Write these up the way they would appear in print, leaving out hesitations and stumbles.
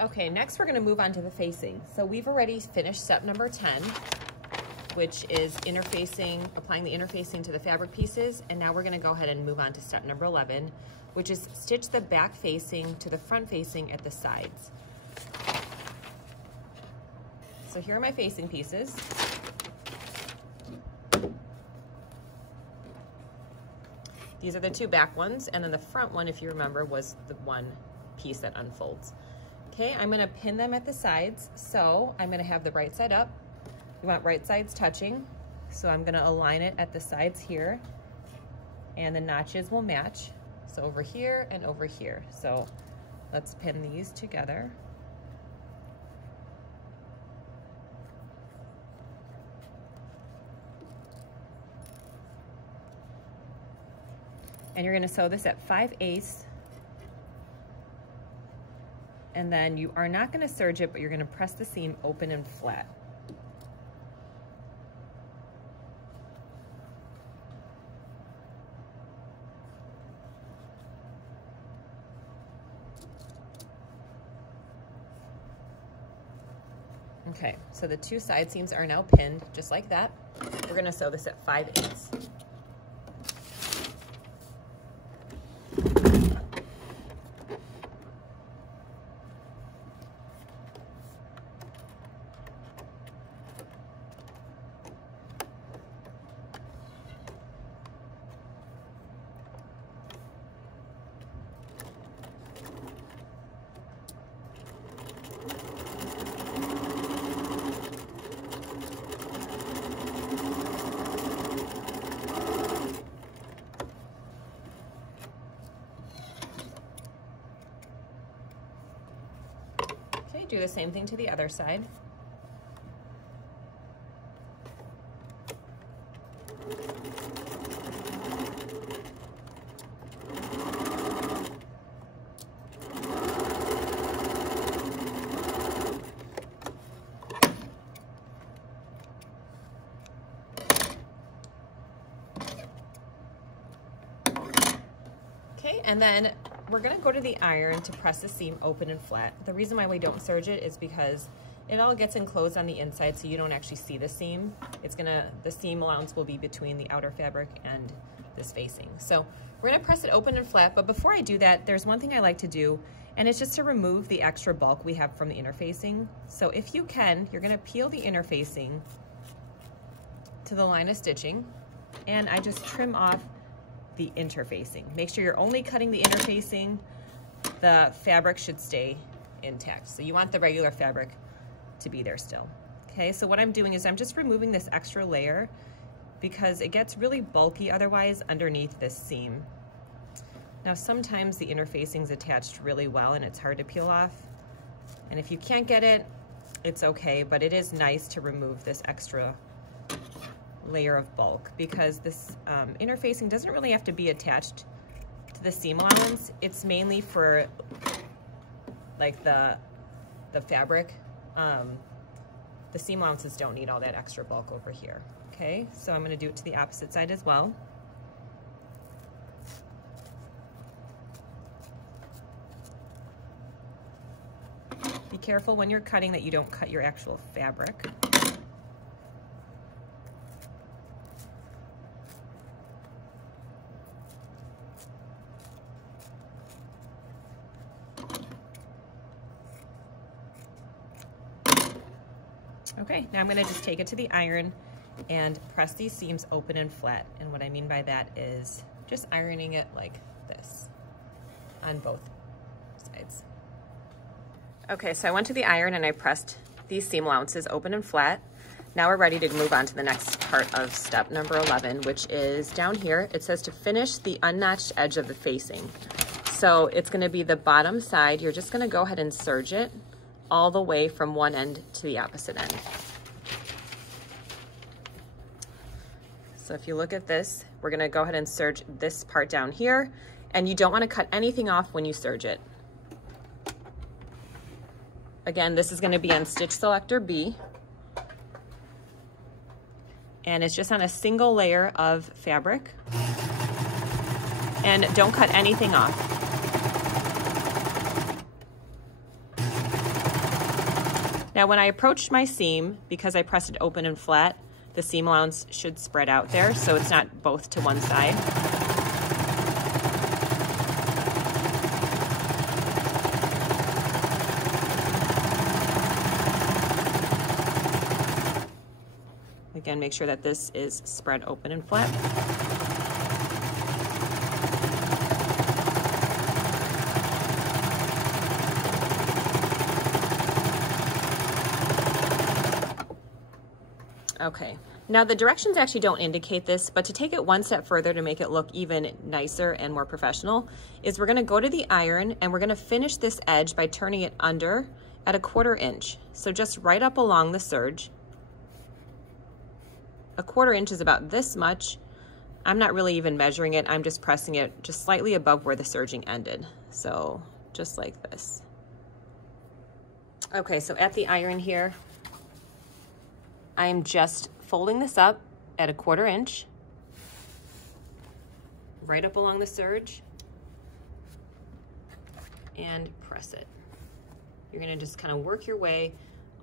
Okay, next we're gonna move on to the facing. So we've already finished step number 10, which is interfacing, applying the interfacing to the fabric pieces. And now we're gonna go ahead and move on to step number 11, which is stitch the back facing to the front facing at the sides. So here are my facing pieces. These are the two back ones, and then the front one, if you remember, was the one piece that unfolds. Okay, I'm gonna pin them at the sides. So I'm gonna have the right side up. You want right sides touching. So I'm gonna align it at the sides here, and the notches will match. So over here and over here. So let's pin these together. And you're gonna sew this at 5/8. And then you are not gonna serge it, but you're gonna press the seam open and flat. Okay, so the two side seams are now pinned just like that. We're gonna sew this at 5/8. Do the same thing to the other side. Okay, and then we're gonna go to the iron to press the seam open and flat. The reason why we don't serge it is because it all gets enclosed on the inside, so you don't actually see the seam. The seam allowance will be between the outer fabric and this facing. So we're gonna press it open and flat, but before I do that, there's one thing I like to do, and it's just to remove the extra bulk we have from the interfacing. So if you can, you're gonna peel the interfacing to the line of stitching, and I just trim off the interfacing. Make sure you're only cutting the interfacing. The fabric should stay intact. So you want the regular fabric to be there still. Okay, so what I'm doing is I'm just removing this extra layer because it gets really bulky otherwise underneath this seam. Now sometimes the interfacing is attached really well and it's hard to peel off. And if you can't get it, it's okay, but it is nice to remove this extra layer of bulk because this interfacing doesn't really have to be attached to the seam allowance. It's mainly for like the fabric. The seam allowances don't need all that extra bulk over here. Okay, so I'm going to do it to the opposite side as well. Be careful when you're cutting that you don't cut your actual fabric. Okay, now I'm gonna just take it to the iron and press these seams open and flat. And what I mean by that is just ironing it like this on both sides. Okay, so I went to the iron and I pressed these seam allowances open and flat. Now we're ready to move on to the next part of step number 11, which is down here. It says to finish the unnotched edge of the facing. So it's gonna be the bottom side. You're just gonna go ahead and serge it all the way from one end to the opposite end. So if you look at this, we're gonna go ahead and serge this part down here, and you don't wanna cut anything off when you serge it. Again, this is gonna be on stitch selector B, and it's just on a single layer of fabric, and don't cut anything off. Now when I approach my seam, because I pressed it open and flat, the seam allowance should spread out there so it's not both to one side. Again, make sure that this is spread open and flat. Okay, now the directions actually don't indicate this, but to take it one step further to make it look even nicer and more professional is we're gonna go to the iron and we're gonna finish this edge by turning it under at 1/4 inch. So just right up along the serge. 1/4 inch is about this much. I'm not really even measuring it, I'm just pressing it just slightly above where the serging ended. So just like this. Okay, so at the iron here, I am just folding this up at 1/4 inch, right up along the serge, and press it. You're gonna just kind of work your way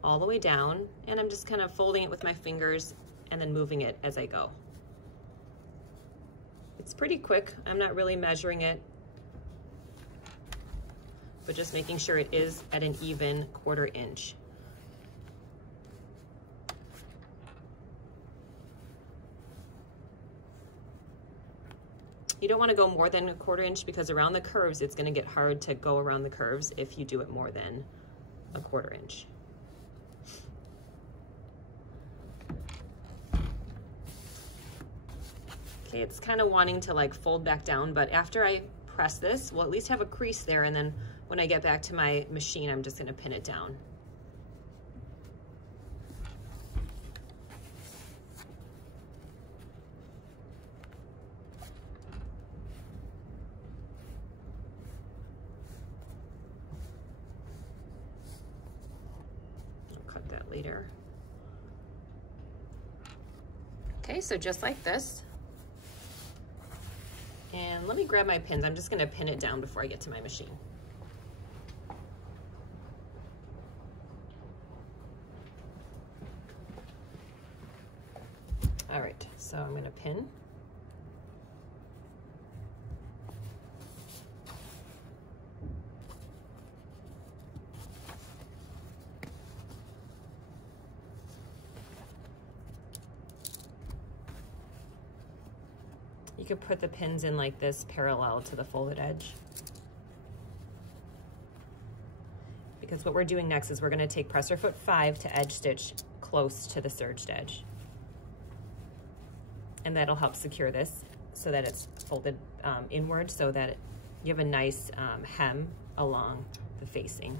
all the way down, and I'm just kind of folding it with my fingers and then moving it as I go. It's pretty quick. I'm not really measuring it, but just making sure it is at an even 1/4 inch. You don't want to go more than 1/4 inch because around the curves, it's going to get hard to go around the curves if you do it more than 1/4 inch. Okay, it's kind of wanting to like fold back down, but after I press this, we'll at least have a crease there, and then when I get back to my machine, I'm just going to pin it down. Later. Okay, so just like this. And let me grab my pins. I'm just going to pin it down before I get to my machine. All right, so I'm going to pin. You could put the pins in like this parallel to the folded edge. Because what we're doing next is we're going to take presser foot 5 to edge stitch close to the serged edge. And that'll help secure this so that it's folded inward so that you have a nice hem along the facing.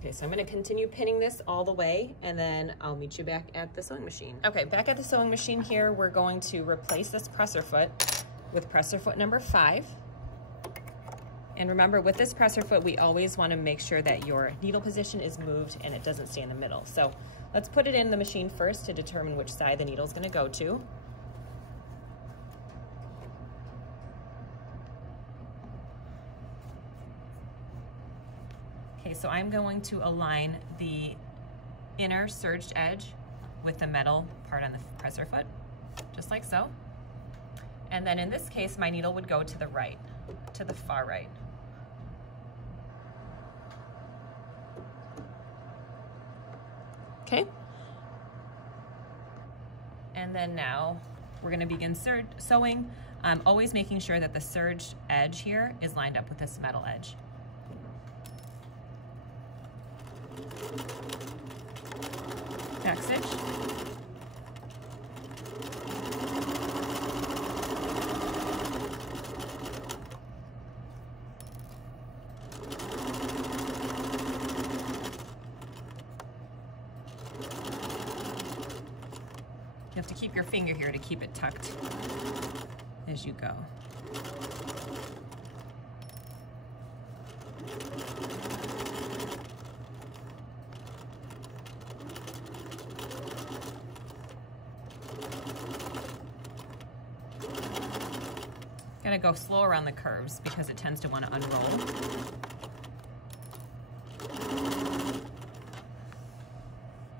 Okay, so I'm going to continue pinning this all the way, and then I'll meet you back at the sewing machine. Okay, back at the sewing machine here, we're going to replace this presser foot with presser foot number 5. And remember, with this presser foot, we always want to make sure that your needle position is moved and it doesn't stay in the middle. So let's put it in the machine first to determine which side the needle is going to go to. Okay, so I'm going to align the inner serged edge with the metal part on the presser foot, just like so. And then in this case, my needle would go to the right, to the far right. Okay. And then now we're going to begin sewing, always making sure that the serged edge here is lined up with this metal edge. Back stitch. You have to keep your finger here to keep it tucked as you go. gonna go slow around the curves because it tends to want to unroll.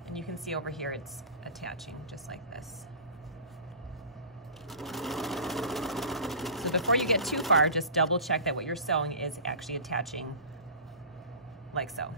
And you can see over here it's attaching just like this. So before you get too far, just double check that what you're sewing is actually attaching like so.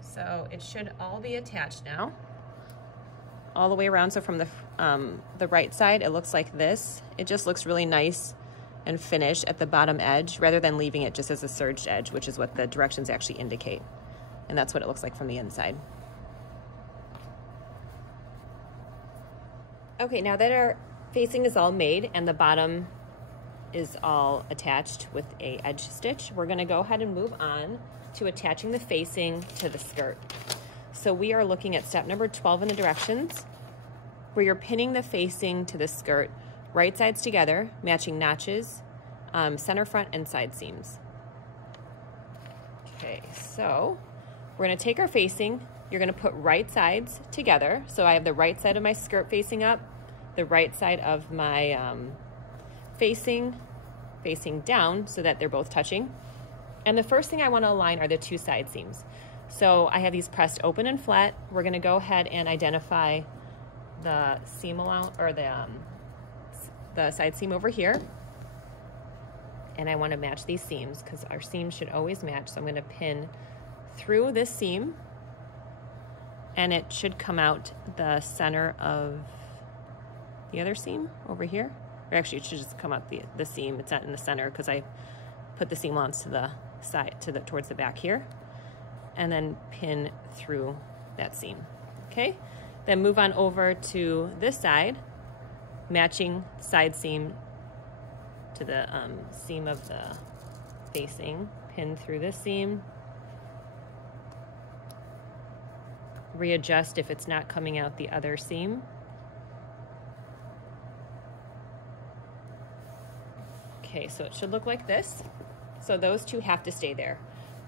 So it should all be attached now, all the way around. So from the right side, it looks like this. It just looks really nice and finished at the bottom edge rather than leaving it just as a serged edge, which is what the directions actually indicate. And that's what it looks like from the inside. Okay, now that our facing is all made and the bottom is all attached with a edge stitch, we're gonna go ahead and move on to attaching the facing to the skirt. So we are looking at step number 12 in the directions, where you're pinning the facing to the skirt, right sides together, matching notches, center front and side seams. Okay, so we're gonna take our facing, you're gonna put right sides together. So I have the right side of my skirt facing up, the right side of my facing down so that they're both touching. And the first thing I want to align are the two side seams. So I have these pressed open and flat. We're going to go ahead and identify the seam allowance, or the side seam over here. And I want to match these seams because our seams should always match. So I'm going to pin through this seam, and it should come out the center of the other seam over here. Or actually, it should just come out the seam. It's not in the center because I put the seam allowance to the side, towards the back here, and then pin through that seam. Okay, then move on over to this side, matching side seam to the seam of the facing, pin through this seam, readjust if it's not coming out the other seam. Okay, so it should look like this. So those two have to stay there.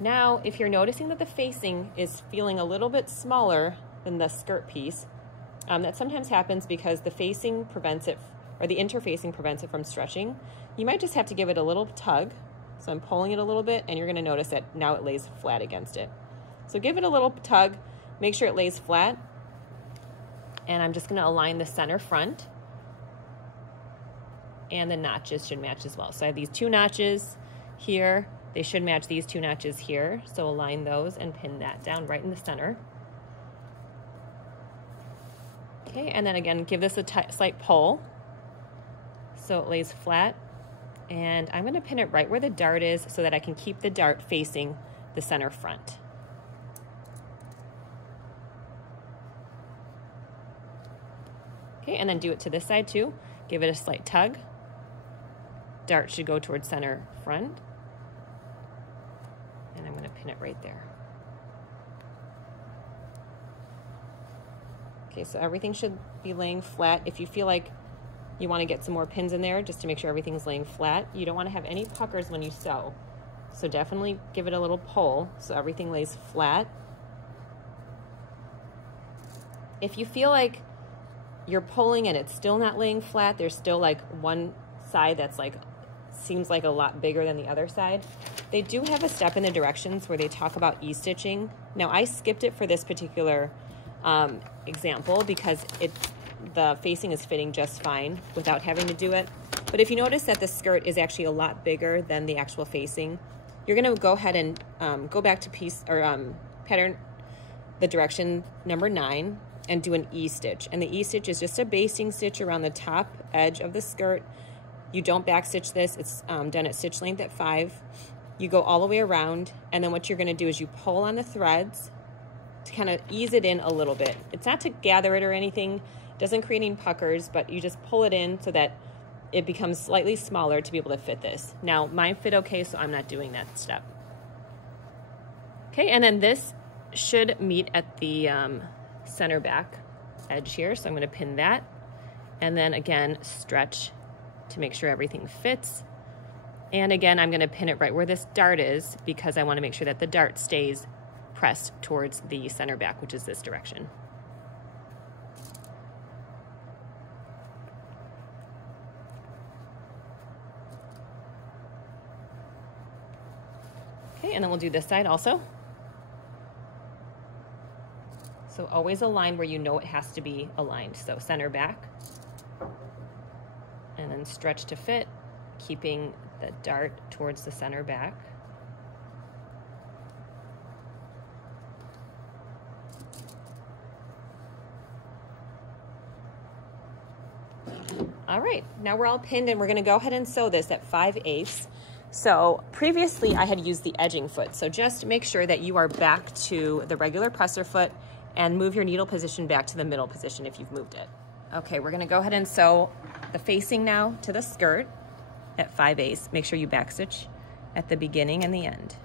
Now, if you're noticing that the facing is feeling a little bit smaller than the skirt piece, that sometimes happens because the facing prevents it, or the interfacing prevents it from stretching. You might just have to give it a little tug. So I'm pulling it a little bit, and you're gonna notice that now it lays flat against it. So give it a little tug, make sure it lays flat, and I'm just gonna align the center front, and the notches should match as well. So I have these two notches here, they should match these two notches here. So align those and pin that down right in the center. Okay, and then again, give this a slight pull so it lays flat. And I'm gonna pin it right where the dart is so that I can keep the dart facing the center front. Okay, and then do it to this side too. Give it a slight tug. Dart should go towards center front. And I'm gonna pin it right there. Okay, so everything should be laying flat. If you feel like you wanna get some more pins in there just to make sure everything's laying flat, you don't wanna have any puckers when you sew. So definitely give it a little pull so everything lays flat. If you feel like you're pulling and it's still not laying flat, there's still like one side that's like seems like a lot bigger than the other side. They do have a step in the directions where they talk about e-stitching. Now I skipped it for this particular example because the facing is fitting just fine without having to do it. But if you notice that the skirt is actually a lot bigger than the actual facing, you're gonna go ahead and go back to pattern the direction number 9 and do an E-stitch. And the E-stitch is just a basting stitch around the top edge of the skirt. You don't back stitch this, it's done at stitch length at 5. You go all the way around, and then what you're gonna do is you pull on the threads to kind of ease it in a little bit. It's not to gather it or anything, it doesn't create any puckers, but you just pull it in so that it becomes slightly smaller to be able to fit this. Now, mine fit okay, so I'm not doing that step. Okay, and then this should meet at the center back edge here, so I'm gonna pin that. And then again, stretch to make sure everything fits. And again, I'm gonna pin it right where this dart is because I wanna make sure that the dart stays pressed towards the center back, which is this direction. Okay, and then we'll do this side also. So always align where you know it has to be aligned. So center back, and then stretch to fit, keeping the dart towards the center back. All right, now we're all pinned and we're gonna go ahead and sew this at 5/8. So previously I had used the edging foot. So just make sure that you are back to the regular presser foot and move your needle position back to the middle position if you've moved it. Okay, we're gonna go ahead and sew the facing now to the skirt at 5/8. Make sure you backstitch at the beginning and the end.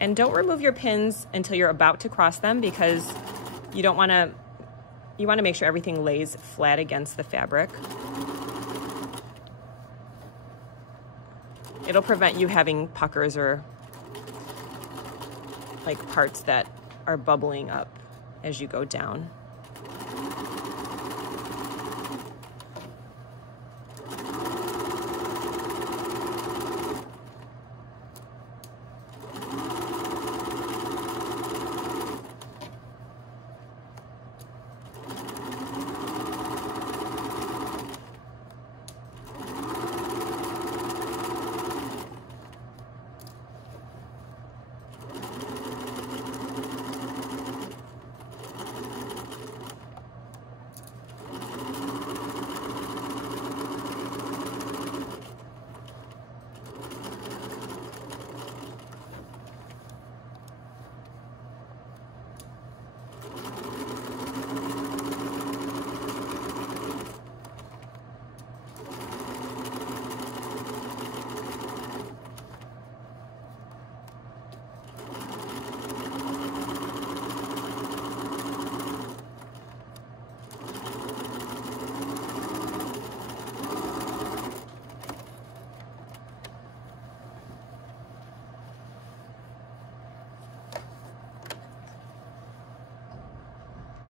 And don't remove your pins until you're about to cross them because you want to make sure everything lays flat against the fabric. It'll prevent you having puckers or like parts that are bubbling up as you go down.